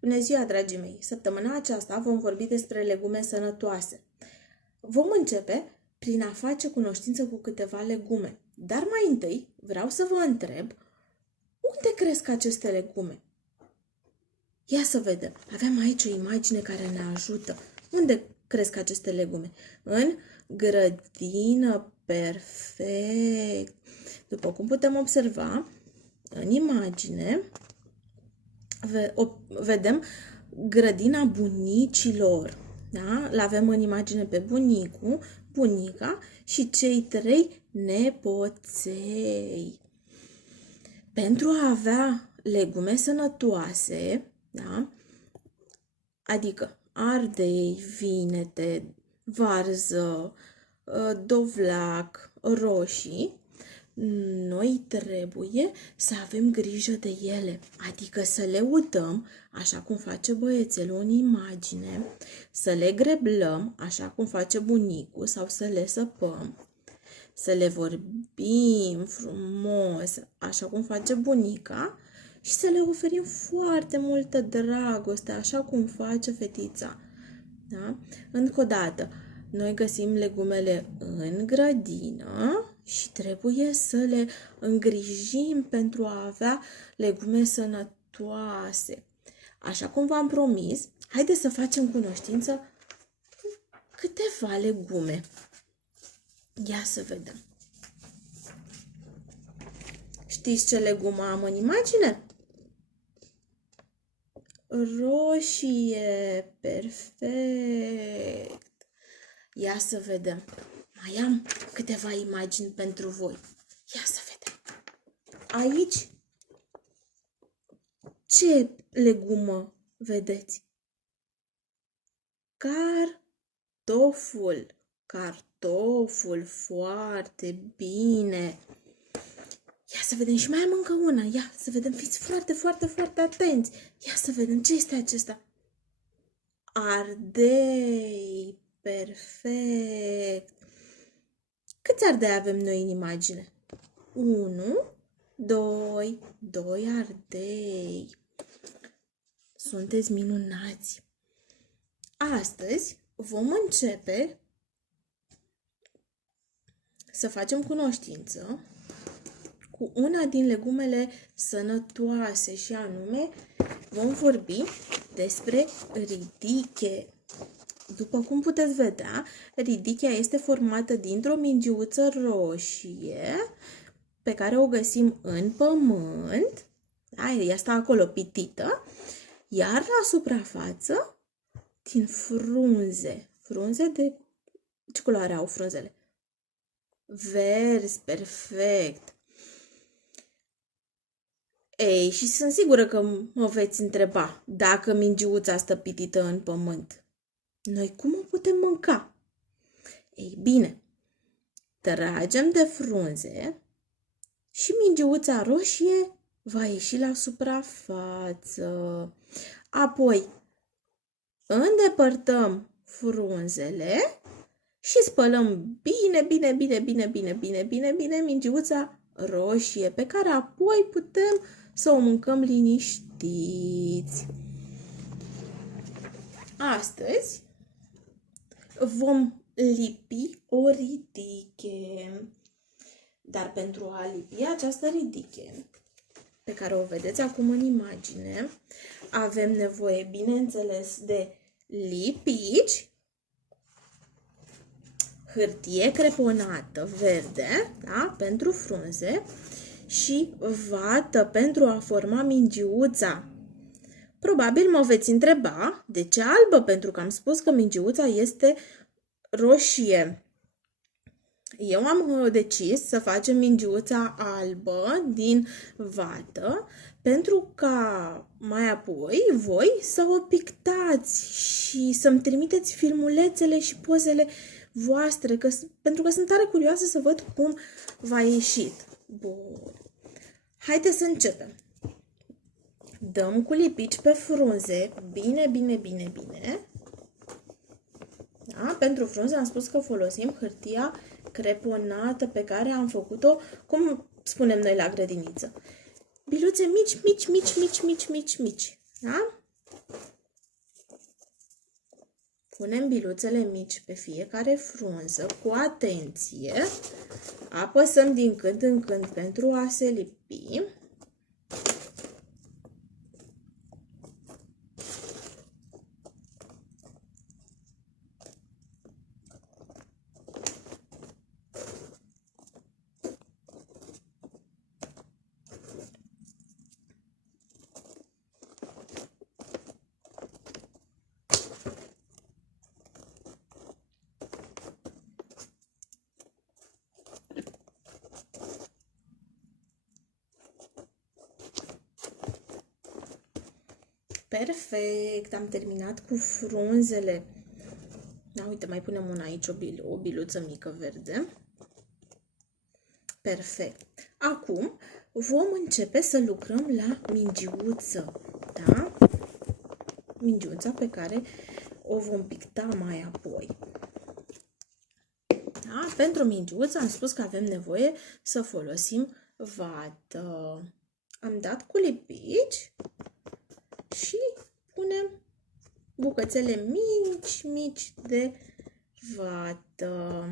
Bună ziua, dragii mei! Săptămâna aceasta vom vorbi despre legume sănătoase. Vom începe prin a face cunoștință cu câteva legume. Dar mai întâi vreau să vă întreb, unde cresc aceste legume? Ia să vedem. Avem aici o imagine care ne ajută. Unde cresc aceste legume? În grădină, perfect! După cum putem observa, în imagine vedem grădina bunicilor. Da? L-avem în imagine pe bunicul, bunica și cei 3 nepoței. Pentru a avea legume sănătoase, da? Adică ardei, vinete, varză, dovleac, roșii, noi trebuie să avem grijă de ele, adică să le udăm, așa cum face băiețelul în imagine, să le greblăm, așa cum face bunicul, sau să le săpăm, să le vorbim frumos, așa cum face bunica, și să le oferim foarte multă dragoste, așa cum face fetița. Da? Încă o dată, noi găsim legumele în grădină și trebuie să le îngrijim pentru a avea legume sănătoase. Așa cum v-am promis, haideți să facem cunoștință cu câteva legume. Ia să vedem. Știți ce legumă am în imagine? Roșie, perfect. Ia să vedem. Mai am câteva imagini pentru voi. Ia să vedem. Aici, ce legumă vedeți? Cartoful. Cartoful, foarte bine. Ia să vedem și mai am încă una. Ia să vedem, fiți foarte, foarte, foarte atenți. Ia să vedem, ce este acesta? Ardei, perfect. Câți ardei avem noi în imagine? 1, 2 ardei. Sunteți minunați. Astăzi vom începe să facem cunoștință cu una din legumele sănătoase și anume vom vorbi despre ridiche. După cum puteți vedea, ridichea este formată dintr-o mingiuță roșie pe care o găsim în pământ. Da, ea stă acolo pitită, iar la suprafață din frunze. Frunze de... Ce culoare au frunzele? Verzi, perfect. Ei, și sunt sigură că mă veți întreba dacă mingiuța stă pitită în pământ. Noi cum o putem mânca? Ei bine, tragem de frunze și mingiuța roșie va ieși la suprafață. Apoi îndepărtăm frunzele și spălăm bine mingiuța roșie, pe care apoi putem să o mâncăm liniștiți. Astăzi vom lipi o ridiche. Dar pentru a lipi această ridiche, pe care o vedeți acum în imagine, avem nevoie, bineînțeles, de lipici, hârtie creponată verde, da, pentru frunze, și vată pentru a forma mingiuța. Probabil mă veți întreba de ce albă, pentru că am spus că mingiuța este roșie. Eu am decis să facem mingiuța albă din vată pentru ca mai apoi voi să o pictați și să-mi trimiteți filmulețele și pozele voastre, pentru că sunt tare curioasă să văd cum v-a ieșit. Bun. Haideți să începem. Dăm cu lipici pe frunze, bine. Da? Pentru frunze am spus că folosim hârtia creponată pe care am făcut-o, cum spunem noi la grădiniță. Biluțe mici. Da? Punem biluțele mici pe fiecare frunză cu atenție. Apăsăm din când în când pentru a se lipi. Perfect, am terminat cu frunzele. Da, uite, mai punem una aici, o biluță mică verde. Perfect. Acum vom începe să lucrăm la mingiuță, da? Mingiuța pe care o vom picta mai apoi. Da? Pentru mingiuță am spus că avem nevoie să folosim vată. Am dat cu lipici și punem bucățele mici de vată.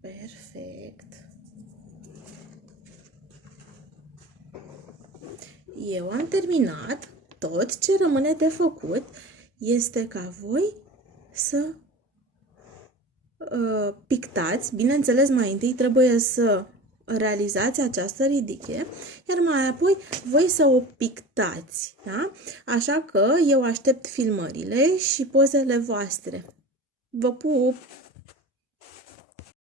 Perfect. Eu am terminat. Tot ce rămâne de făcut este ca voi să pictați. Bineînțeles, mai întâi trebuie să realizați această ridiche, iar mai apoi voi să o pictați. Da? Așa că eu aștept filmările și pozele voastre. Vă pup!